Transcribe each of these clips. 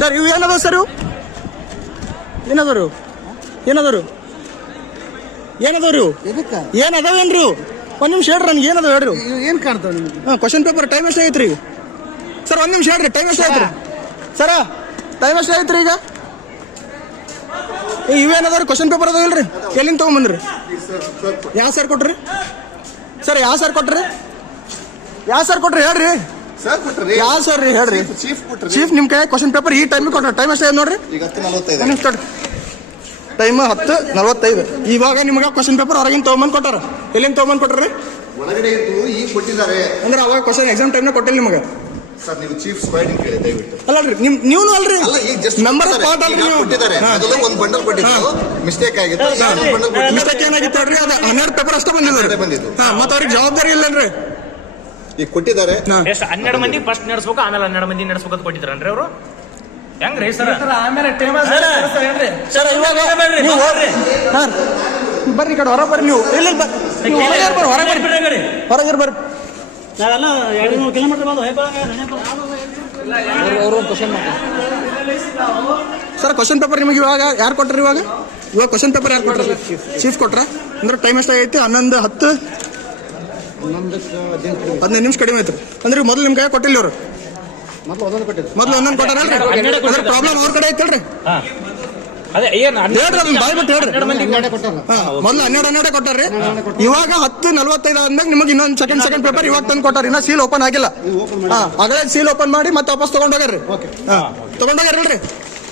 Sir ಇವು ಏನದ sir ಇವು? ಏನದವ್ರು? ಏನದವ್ರು? ಏನದವ್ರು? ಇವು ಎದಕ್ಕ? ಏನ್ ಅದಾವೇನ್ರಿ ಇವು? ಒಂದ್ ನಿಮಿಷ ಹೇಳ್ರಿ ನನ್ಗೆ ಏನದ ಹೇಳ್ರಿ ಏನು ಕಾಣ್ತಾವ ನಿಮ್ಗೆ? ಹಾಂ ಕ್ವಶನ್ ಪೇಪರ್ ಟೈಮ್ ಎಷ್ಟು ಆಗೈತ್ರಿ ಸರ್ ಒಂದು ನಿಮಿಷ ಹೇಳ್ರಿ ಟೈಮ್ ಎಷ್ಟು ಐತ್ರಿ ಸರ ಟೈಮ್ ಎಷ್ಟು ಐತ್ರಿ ಈಗ? ಇವೇನದಾರ ಕ್ವಶನ್ ಪೇಪರ್ ಅದಾವ ಇಲ್ರಿ? ಎಲ್ಲಿಂದ ತೊಗೊಂಬಂದ್ರಿ? ಯಾವ ಸರ್ ಕೊಟ್ರಿ? ಸರ್ ಯಾವ ಸರ್ ಕೊಟ್ರಿ? ಯಾವ ಸರ್ ಕೊಟ್ರಿ? ಹೇಳ್ರಿ. ಸರ್ ಕೊಟ್ರಿ. ಯಾವ ಸರ್ ರೀ ಹೇಳ್ರಿ. ಚೀಫ್ ಕೊಟ್ರಿ. ಚೀಫ್ ನಿಮ್ಮ ಕೈ ಕ್ವಶನ್ ಪೇಪರ್ ಈ ಟೈಮಿಗೆ ಕೊಟ್ರಿ ಟೈಮ್ ಅಷ್ಟೇ ನೋಡ್ರಿ? ಈಗ ಹತ್ತು ನಲವತ್ತೈದು ನಿಮಿಷ ಟೈಮ್ ಹತ್ತು ನಲವತ್ತೈದು. ಇವಾಗ ನಿಮ್ಗೆ ಕ್ವಶನ್ ಪೇಪರ್ ಹೊರಗಿನ ತೊಗೊಂಬಂದು ಕೊಟ್ಟಾರ? ಎಲ್ಲಿಂದ ತೊಗೊಂಬಂದು ಕೊಟ್ರಿ? ಒಳಗಡೆ ಇದ್ದು ಈಗ ಕೊಟ್ಟಿದ್ದಾರೆ. ಅಂದ್ರೆ ಅವಾಗ ಕ್ವಶನ್ ಎಕ್ಸಾಮ್ ಟೈಮ್ನ ಕೊಟ್ಟಿಲ್ಲ ನಿಮಗೆ? ಸರ್ ನೀವು ಚೀಫ್ ಸ್ಕ್ವಾಡಿಂಗ್ ಕೇಳಿ ದಯವಿಟ್ಟು. ಅಲ್ಲಲ್ರಿ ನಿಮ್ ನೀವು ಅಲ್ರಿ? ಅಲ್ಲ ಈಗ ಜಸ್ಟ್ ನಂಬರ್ ಸ್ಪಾಟ್ ಅಲ್ರಿ ನೀವು? ಕೊಟ್ಟಿದ್ದಾರೆ. ಒಂದು ಬಂಡಲ್ ಕೊಟ್ಟಿದ್ದು. ಮಿಸ್ಟೇಕ್ ಆಗಿತ್ತು. ಇನ್ನೊಂದು ಮಿಸ್ಟೇಕ್ ಏನಾಗಿತ್ತು ರೀ ಅದು ಹನ್ನೆರಡು ಪೇಪರ್ ಅಷ್ಟೇ ಬಂದಿದೆ ಹನ್ನೆರಡೇ ಬಂದಿದ್ದು. ಹಾ ಮತ್ತೆ ಅವ್ರಿಗೆ ಜವಾಬ್ದಾರಿ ಇಲ್ಲನ್ರಿ ಈಗ ಕೊಟ್ಟಿದ್ದಾರೆ. ಎಷ್ಟು? ಹನ್ನೆರಡು ಮಂದಿ ಫಸ್ಟ್ ನಡೆಸ್ಬೇಕು ಆಮೇಲೆ ಹನ್ನೆರಡು ಮಂದಿ ನಡೆಸ್ಬೇಕು ಅಂತ ಕೊಟ್ಟಿದ್ರನ್ರಿ ಅವರು? ಹೆಂಗ್ರಿ ಸರ್ ಆಮೇಲೆ ಸರ್ ಇವಾಗ ನೀವು ಸರ್ ಬರ್ರಿ ಈ ಕಡೆ ಹೊರ ಬರ್ರಿ ನೀವು. ಇಲ್ಲ ಬರ್ರಿ ಹೊರಗೆ ಹೊರಗೆ ಬರ್ರಿ ಹೊರಗೆ ಇರ್ಬರ್ರಿ ನಾವೆಲ್ಲ ಎರಡು ನೂರು ಕಿಲೋಮೀಟರ್ ಬಂದು ಅವರು ಕ್ವಶನ್ ಸರ್ ಕ್ವಶನ್ ಪೇಪರ್ ನಿಮಗೆ ಇವಾಗ ಯಾರು ಕೊಟ್ರಿ ಇವಾಗ? ಇವಾಗ ಕ್ವಶನ್ ಪೇಪರ್ ಯಾರು ಕೊಟ್ರಿ? ಚೀಫ್ ಕೊಟ್ರ? ಅಂದ್ರೆ ಟೈಮ್ ಎಷ್ಟಾಗೈತಿ? ಹನ್ನೊಂದು ಹತ್ತು? ಹದಿನೈದು ನಿಮಿಷ ಕಡಿಮೆ ಆಯ್ತು. ಅಂದ್ರೆ ಮೊದಲು ನಿಮ್ಮ ಕೈ ಕೊಟ್ಟಿಲ್ಲ ಇವರು? ಮೊದಲು ಒಂದೊಂದು ಕೊಟ್ಟಾರ ಮೊದಲು ಒಂದೊಂದು ಕೊಟ್ಟಾರಲ್ರಿ? ಅದ್ರ ಪ್ರಾಬ್ಲಮ್ ಅವ್ರ ಕಡೆ ಐತಲ್ರಿ ಅದೇ ಏನ್ ಹೇಳ್ರಿ ಅದನ್ನ ಬಾಯ್ ಬಿಟ್ಟು ಹೇಳ್ರಿ. ಮೊದಲು ಹನ್ನೆರಡು ಹನ್ನೆರಡು ಕೊಟ್ಟಾರ್ರಿ. ಇವಾಗ ಹತ್ತು ನಲ್ವತ್ತೈದು ಆದ್ಮೇಲೆ ನಿಮಗೆ ಇನ್ನೊಂದು ಸೆಕೆಂಡ್ ಸೆಕೆಂಡ್ ಪೇಪರ್ ಇವಾಗ ತಂದು ಕೊಟ್ಟಾರ. ಇನ್ನ ಸೀಲ್ ಓಪನ್ ಆಗಿಲ್ಲ. ಆಗಲೇ ಸೀಲ್ ಓಪನ್ ಮಾಡಿ ಮತ್ತೆ ವಾಪಸ್ ತಗೊಂಡೋಗ್ರಿ ತಗೊಂಡೋಗ್ರಿ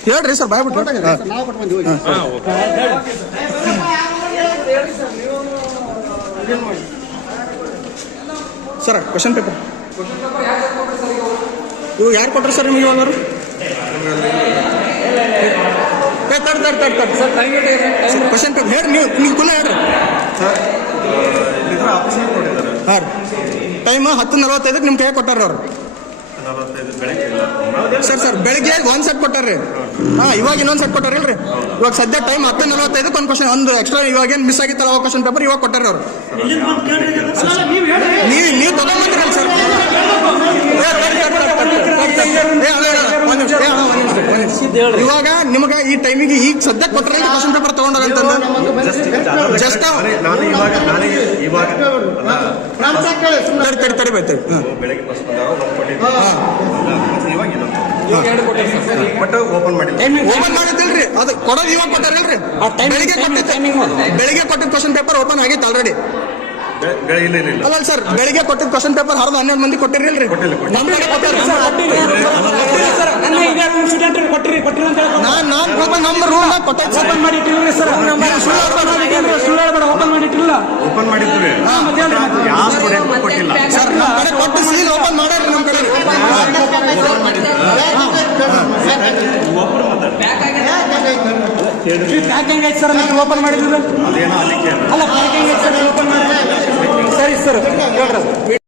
ಹೇಳ್ರಿ. ಸರ್ ಬಾಯ್ ಬಿಟ್ಟು ಹಾ. ನಾವು ಕೊಟ್ಟು ಬಂದ್ವಿ ಹೋಗಿ ಸರ್ ಕ್ವಶನ್ ಪೇಪರ್ ಇವು ಯಾರು ಕೊಟ್ಟರು ಸರ್ ನಿಮಗೆ ಇವಾಗ ಏ ತಡ್ ತಡ್ ತಡ್ ತಡ್. ಸರ್ ಕ್ವಶನ್ ಪೇಪರ್ ಹೇಳಿ ನೀವು ನೀವು ಕುಲ್ಲ ಹೇಳ್ರಿ. ಹಾಂ ರೀ. ಟೈಮ್ ಹತ್ತು ನಲವತ್ತೈದಕ್ಕೆ ನಿಮ್ಮ ಕೈ ಕೊಟ್ಟಾರ ಅವ್ರು. ಸರ್ ಸರ್ ಬೆಳಿಗ್ಗೆ ಒಂದು ಸೆಟ್ ಕೊಟ್ಟಾರ್ರಿ. ಹಾ ಇವಾಗ ಇನ್ನೊಂದು ಸೆಟ್ ಕೊಟ್ಟಾರಿಲ್ರಿ ಇವಾಗ ಸದ್ಯ ಟೈಮ್ ಹತ್ತು ನಲವತ್ತೈದಕ್ಕೆ ಒಂದು ಕ್ವಶನ್ ಒಂದು ಎಕ್ಸ್ಟ್ರಾ ಇವಾಗ ಏನು ಮಿಸ್ ಆಗಿತ್ತಲ್ಲ ಅವಾಗ ಕ್ವಶನ್ ಪೇಪರ್ ಇವಾಗ ಕೊಟ್ಟಾರ ಅವ್ರು. ನೀವು ನೀವು ತಗೊಂಡ್ಬಂದ್ರಲ್ಲ ಸರ್. ಇವಾಗ ನಿಮಗೆ ಈ ಟೈಮಿಗೆ ಈಗ ಸದ್ಯಕ್ಕೆ ಕೊಟ್ಟರೆ ಕ್ವಶನ್ ಪೇಪರ್ ತಗೊಂಡೋಗಂತಂದು ಜಸ್ಟ್ ನಾನು ಇವಾಗ ನಾನು ಇವಾಗ ತಡಿ ತಡಿ ತಡಿ ಬೈತೇವೆ ಹಾಂ. ಬೆಳಗ್ಗೆ ಬಸ್ ಬಂದಾಗ ಒಂದು ಕೊಟ್ಟಿದ್ದು ಇವಾಗ ಇನ್ನೊಂದು ಬಟ್ ಓಪನ್ ಮಾಡಿಲ್ಲ ಓಪನ್ ಮಾಡಿದ್ದಿಲ್ರಿ? ಅದು ಕೊಡೋದು ಇವಾಗ ಕೊಟ್ಟಾರಲ್ರಿ ಬೆಳಿಗ್ಗೆ ಕೊಟ್ಟಿದ್ದು ಬೆಳಿಗ್ಗೆ ಕೊಟ್ಟಿದ್ದ ಕ್ವಶನ್ ಪೇಪರ್ ಓಪನ್ ಆಗಿತ್ತು ಆಲ್ರೆಡಿ ಅಲ್ಲ ಸರ್ ಬೆಳಿಗ್ಗೆ ಕೊಟ್ಟಿದ್ದ ಕ್ವಶನ್ ಪೇಪರ್ ಹರಿದು ಹನ್ನೆರಡು ಮಂದಿ ಕೊಟ್ಟಿರಲ್ರಿ ಓಪನ್ ಸರ್ ಓಪನ್ ಮಾಡಿದ್ವಿ. ಯಾವ ಸ್ಟೂಡೆಂಟ್ ಕೊಟ್ಟಿಲ್ಲ. ಸರ್ ಕೊಟ್ಟು ಸೀಲ್ ಓಪನ್ ಮಾಡ್ಯಾರಿ ಸರ್ ನೀವು ಓಪನ್ ಮಾಡಿದ್ರು ಅದೇನೋ ಅದಕ್ಕೆ ಅಲ್ಲ ಸರ್ ಓಪನ್ ಮಾಡಿದ್ರೆ ಸರಿ ಸರ್ ಹೇಳ್ರಿ.